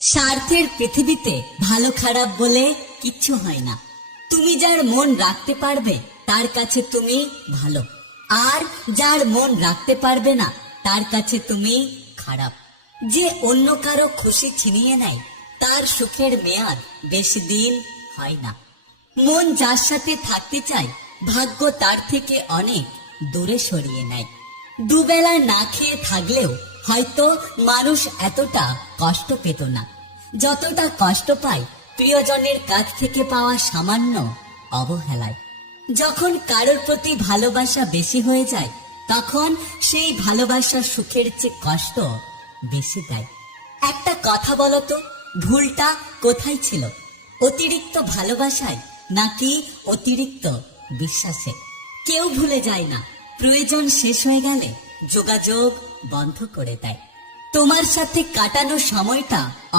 স্বার্থের পৃথিবীতে ভালো খারাপ বলে কিচ্ছু হয় না। তুমি যার মন রাখতে পারবে তার কাছে তুমি ভালো, আর যার মন রাখতে পারবে না তার কাছে তুমি খারাপ। যে অন্য কারো খুশি ছিনিয়ে নেয় তার সুখের মেয়াদ বেশি দিন হয় না। মন যার সাথে থাকতে চায় ভাগ্য তার থেকে অনেক দূরে সরিয়ে নেয়। দুবেলা না খেয়ে থাকলেও হয়তো মানুষ এতটা কষ্ট পেত না যতটা কষ্ট পায় প্রিয়জনের কাছ থেকে পাওয়া সামান্য অবহেলায়। যখন কারোর প্রতি ভালোবাসা বেশি হয়ে যায় তখন সেই ভালোবাসার সুখের চেয়ে কষ্ট বেশি দেয়। একটা কথা বলো তো, ভুলটা কোথায় ছিল? অতিরিক্ত ভালোবাসায় নাকি অতিরিক্ত বিশ্বাসে? কেউ ভুলে যায় না, প্রয়োজন শেষ হয়ে গেলে যোগাযোগ বন্ধ করে দেয়। তোমার সাথে কাটানো সময়টা